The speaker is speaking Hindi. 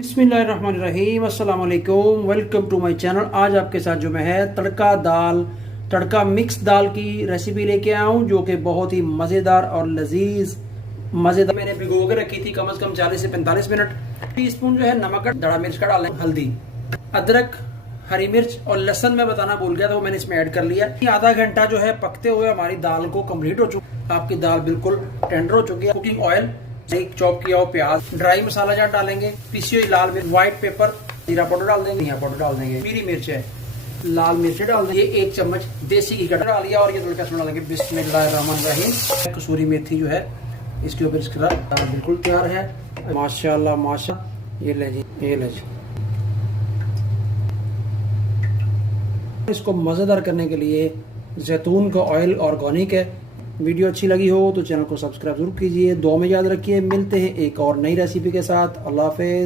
बिस्मिल्लाहिर्रहमानिर्रहीम, अस्सलाम वालेकुम, वेलकम टू माय चैनल। आज आपके साथ जो मैं है तड़का मिक्स दाल की रेसिपी लेके आया हूँ, जो कि बहुत ही मज़ेदार और लजीज मज़ेदार। मैंने भिगो के रखी थी कम से कम 40 से 45 मिनट। टीस्पून जो है नमक, दड़ा मिर्च का डालें, हल्दी, अदरक, हरी मिर्च और लहसुन मैं बताना भूल गया था, वो मैंने इसमें ऐड कर लिया। आधा घंटा जो है पकते हुए हमारी दाल को कंप्लीट हो चुकी। आपकी दाल बिल्कुल टेंडर हो चुकी है। कुकिंग ऑयल, एक चॉप किया हुआ प्याज, ड्राई मसाला जार डालेंगे, पिसी हुई लाल मिर्च, व्हाइट पेपर, जीरा पाउडर डाल देंगे, धनिया पाउडर डाल देंगे, पीली मिर्च है, लाल मिर्च डाल देंगे, ये 1 चम्मच देसी घी का डाल दिया और ये तड़का इसमें डालेंगे। बिस्मिल्लाहिर्रहमानिर्रहीम। कसूरी मेथी जो है इसके ऊपर, इसका बिल्कुल तैयार है। माशाल्लाह माशाल्लाह। ये ले जी, ये ले जी। इसको मज़ेदार करने के लिए जैतून का ऑयल ऑर्गेनिक है। वीडियो अच्छी लगी हो तो चैनल को सब्सक्राइब जरूर कीजिए। दुआ में याद रखिए। मिलते हैं एक और नई रेसिपी के साथ। अल्लाह हाफिज़।